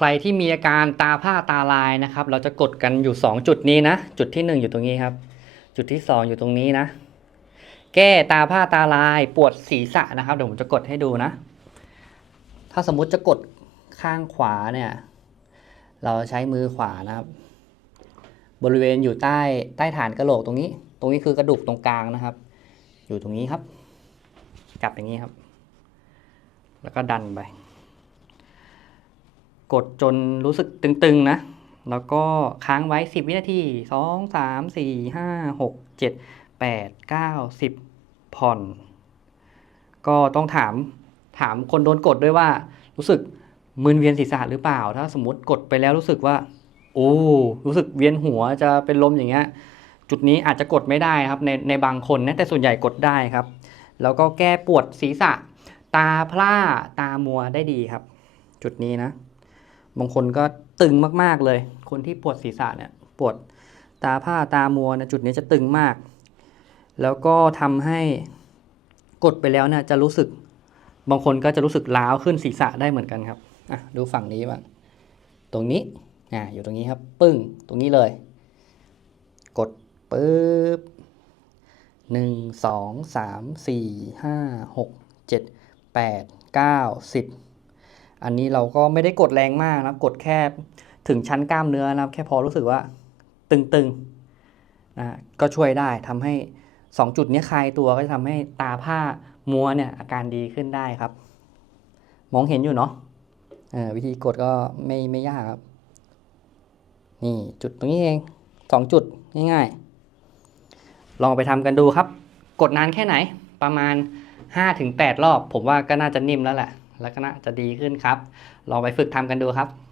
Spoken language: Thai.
ใครที่มีอาการตาผ้าตาลายนะครับ เราจะกดกันอยู่ 2 จุดนี้นะ จุดที่ 1 อยู่ตรงนี้ครับ จุดที่ 2 อยู่ตรงนี้นะ แก้ตาผ้าตาลายปวดศีรษะนะครับเดี๋ยวผมจะกดให้ดูนะ ถ้าสมมุติจะกดข้างขวาเนี่ย เราใช้มือขวานะครับ บริเวณอยู่ใต้ใต้ฐานกระโหลกตรงนี้ ตรงนี้คือกระดูกตรงกลางนะครับ อยู่ตรงนี้ครับจับอย่างนี้ครับ แล้วก็ดันไป กดจนรู้สึกตึงๆนะ แล้วก็ค้างไว้ 10 วินาที 2 3 4 5 6 7 8 9 10 ผ่อน ก็ต้องถามถามคนโดนกดด้วยว่า รู้สึกมึนเวียนศีรษะหรือเปล่า ถ้าสมมติกดไปแล้วรู้สึกว่า โอ้ รู้สึกเวียนหัวจะเป็นลมอย่างเงี้ย จุดนี้อาจจะกดไม่ได้ครับในในบางคนนะแต่ส่วนใหญ่กดได้ครับ แล้วก็แก้ปวดศีรษะ ตาพร่าตามัวได้ดีครับ จุดนี้นะ บางคนก็ตึงมากๆเลย คนที่ปวดศีรษะเนี่ยปวดตาผ้าตามัวนะจุดนี้จะตึงมาก แล้วก็ทำให้กดไปแล้วเนี่ยจะรู้สึก บางคนก็จะรู้สึกล้าวขึ้นศีรษะได้เหมือนกันครับอะดูฝั่งนี้บ้างตรงนี้อ่าอยู่ตรงนี้ครับ ปึ้งตรงนี้เลย กดปึ๊บหนึ่งสองสามสี่ห้าหกเจ็ดแปดเก้าสิบ อันนี้เราก็ไม่ได้กดแรงมากนะกดแค่ถึงชั้นกล้ามเนื้อนะครับแค่พอรู้สึกว่าตึงๆนะก็ช่วยได้ทำให้สองจุดนี้คลายตัวก็จะทำให้ตาผ้ามัวเนี่ยอาการดีขึ้นได้ครับ มองเห็นอยู่เนาะวิธีกดก็ไม่ไม่ยากครับ นี่จุดตรงนี้เองสองจุดง่ายๆ ลองไปทำกันดูครับ กดนานแค่ไหนประมาณ 5-8 รอบ ผมว่าก็น่าจะนิ่มแล้วแหละ ล้วก็น่าจะดีขึ้นครับ ลองไปฝึกทำกันดูครับ